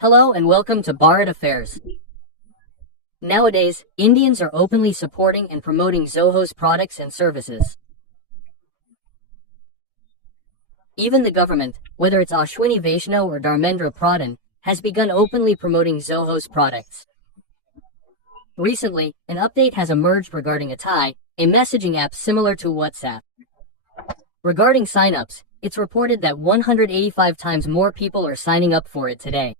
Hello and welcome to Bharat Affairs. Nowadays, Indians are openly supporting and promoting Zoho's products and services. Even the government, whether it's Ashwini Vaishnaw or Dharmendra Pradhan, has begun openly promoting Zoho's products. Recently, an update has emerged regarding Arattai, a messaging app similar to WhatsApp. Regarding signups, it's reported that 185 times more people are signing up for it today.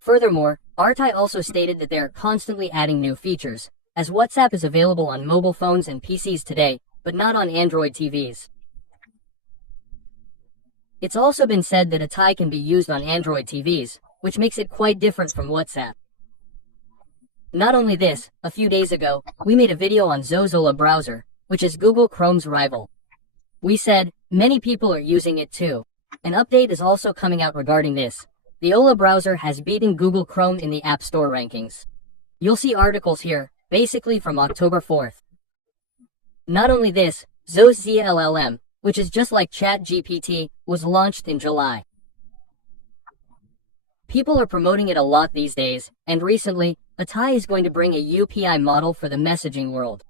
Furthermore, Arattai also stated that they are constantly adding new features, as WhatsApp is available on mobile phones and PCs today, but not on Android TVs. It's also been said that Arattai can be used on Android TVs, which makes it quite different from WhatsApp. Not only this, a few days ago, we made a video on Zoho browser, which is Google Chrome's rival. We said, many people are using it too. An update is also coming out regarding this. The Zoho browser has beaten Google Chrome in the App Store rankings. You'll see articles here, basically from October 4th. Not only this, Zoho's LLM, which is just like ChatGPT, was launched in July. People are promoting it a lot these days, and recently, Arattai is going to bring a UPI model for the messaging world.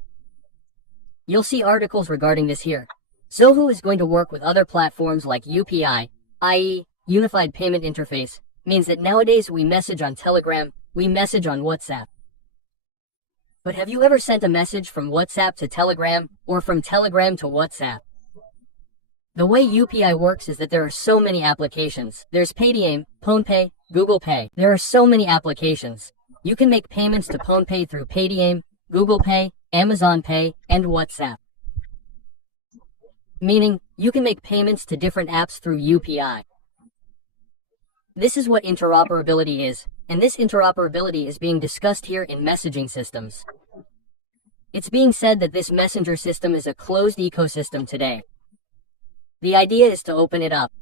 You'll see articles regarding this here. Zoho is going to work with other platforms like UPI, i.e., Unified Payment Interface, means that nowadays we message on Telegram, we message on WhatsApp. But have you ever sent a message from WhatsApp to Telegram, or from Telegram to WhatsApp? The way UPI works is that there are so many applications. There's Paytm, PhonePe, Google Pay. There are so many applications. You can make payments to PhonePe through Paytm, Google Pay, Amazon Pay, and WhatsApp. Meaning, you can make payments to different apps through UPI. This is what interoperability is, and this interoperability is being discussed here in messaging systems. It's being said that this messenger system is a closed ecosystem today. The idea is to open it up.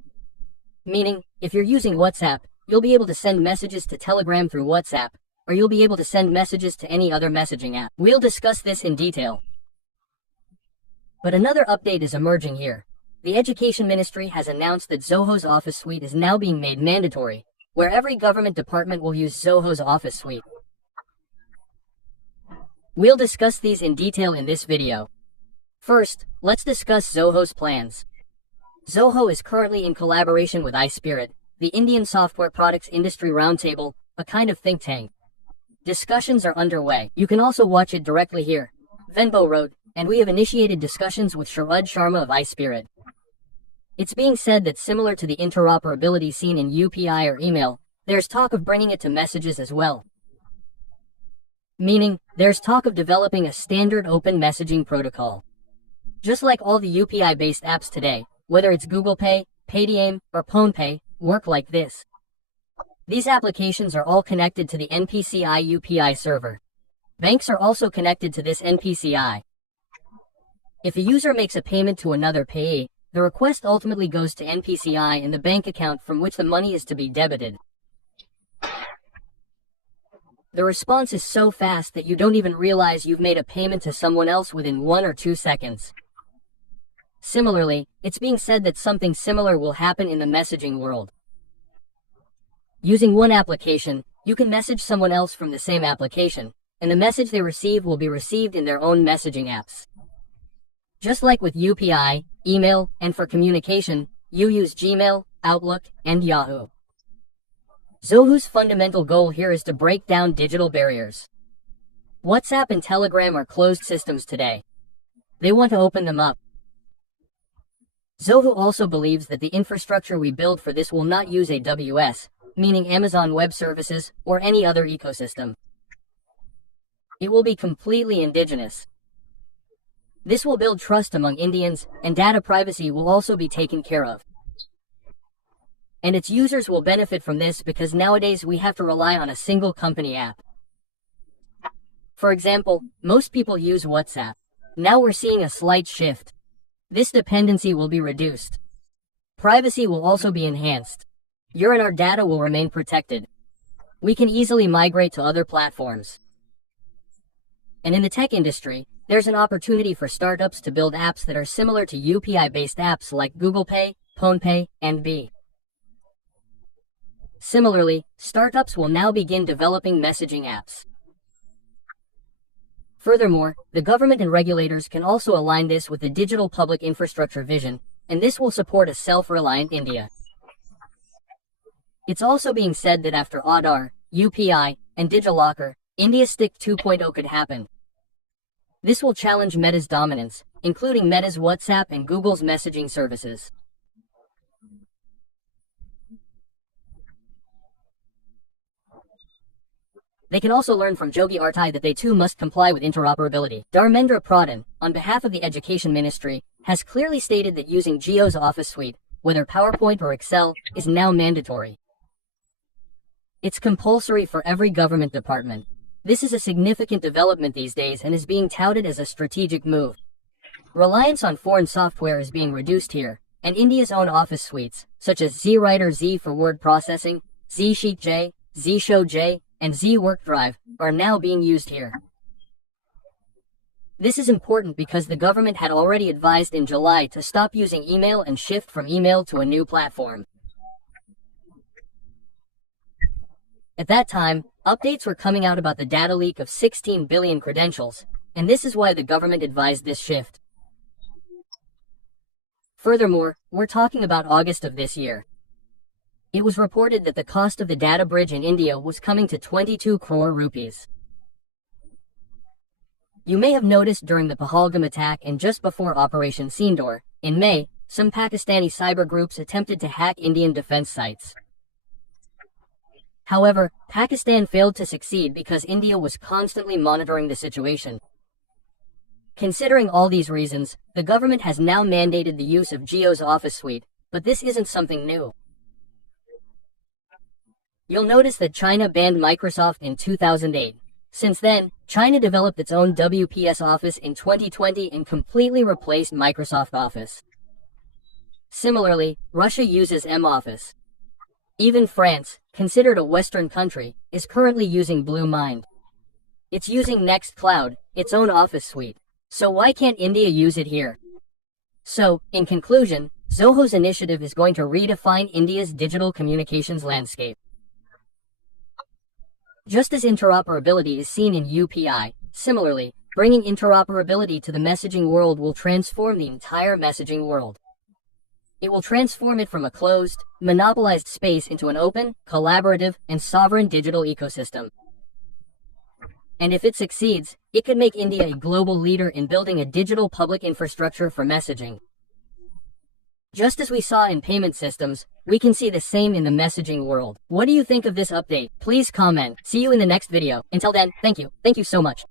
Meaning, if you're using WhatsApp, you'll be able to send messages to Telegram through WhatsApp, or you'll be able to send messages to any other messaging app. We'll discuss this in detail. But another update is emerging here. The Education Ministry has announced that Zoho's Office Suite is now being made mandatory, where every government department will use Zoho's Office Suite. We'll discuss these in detail in this video. First, let's discuss Zoho's plans. Zoho is currently in collaboration with iSpirit, the Indian Software Products Industry Roundtable, a kind of think tank. Discussions are underway. You can also watch it directly here. Venbo wrote, and we have initiated discussions with Sharad Sharma of iSpirit. It's being said that similar to the interoperability seen in UPI or email, there's talk of bringing it to messages as well. Meaning, there's talk of developing a standard open messaging protocol. Just like all the UPI-based apps today, whether it's Google Pay, Paytm, or PhonePe, work like this. These applications are all connected to the NPCI UPI server. Banks are also connected to this NPCI. If a user makes a payment to another payee, the request ultimately goes to NPCI in the bank account from which the money is to be debited. The response is so fast that you don't even realize you've made a payment to someone else within 1 or 2 seconds. Similarly, it's being said that something similar will happen in the messaging world. Using one application, you can message someone else from the same application, and the message they receive will be received in their own messaging apps. Just like with UPI, email, and for communication, you use Gmail, Outlook, and Yahoo. Zoho's fundamental goal here is to break down digital barriers. WhatsApp and Telegram are closed systems today. They want to open them up. Zoho also believes that the infrastructure we build for this will not use AWS, meaning Amazon Web Services, or any other ecosystem. It will be completely indigenous. This will build trust among Indians, and data privacy will also be taken care of. And its users will benefit from this because nowadays we have to rely on a single company app. For example, most people use WhatsApp. Now we're seeing a slight shift. This dependency will be reduced. Privacy will also be enhanced. Your and our data will remain protected. We can easily migrate to other platforms. And in the tech industry, there's an opportunity for startups to build apps that are similar to UPI-based apps like Google Pay, PhonePe, and B. Similarly, startups will now begin developing messaging apps. Furthermore, the government and regulators can also align this with the digital public infrastructure vision, and this will support a self-reliant India. It's also being said that after Aadhaar, UPI, and DigiLocker, India's Stick 2.0 could happen. This will challenge Meta's dominance, including Meta's WhatsApp and Google's messaging services. They can also learn from Zoho Arattai that they too must comply with interoperability. Dharmendra Pradhan, on behalf of the Education Ministry, has clearly stated that using Jio's Office Suite, whether PowerPoint or Excel, is now mandatory. It's compulsory for every government department. This is a significant development these days and is being touted as a strategic move. Reliance on foreign software is being reduced here, and India's own office suites, such as Z-Writer Z for word processing, Z-Sheet J, Z-Show J, and Z-Work Drive, are now being used here. This is important because the government had already advised in July to stop using email and shift from email to a new platform. At that time, updates were coming out about the data leak of 16 billion credentials, and this is why the government advised this shift. Furthermore, we're talking about August of this year. It was reported that the cost of the data bridge in India was coming to 22 crore rupees. You may have noticed during the Pahalgam attack and just before Operation Sindoor, in May, some Pakistani cyber groups attempted to hack Indian defense sites. However, Pakistan failed to succeed because India was constantly monitoring the situation. Considering all these reasons, the government has now mandated the use of Jio's Office Suite, but this isn't something new. You'll notice that China banned Microsoft in 2008. Since then, China developed its own WPS Office in 2020 and completely replaced Microsoft Office. Similarly, Russia uses M-Office. Even France, considered a Western country, is currently using Blue Mind. It's using Nextcloud, its own office suite. So why can't India use it here? So, in conclusion, Zoho's initiative is going to redefine India's digital communications landscape. Just as interoperability is seen in UPI, similarly, bringing interoperability to the messaging world will transform the entire messaging world. It will transform it from a closed, monopolized space into an open, collaborative, and sovereign digital ecosystem. And if it succeeds, it could make India a global leader in building a digital public infrastructure for messaging. Just as we saw in payment systems, we can see the same in the messaging world. What do you think of this update? Please comment. See you in the next video. Until then, thank you. Thank you so much.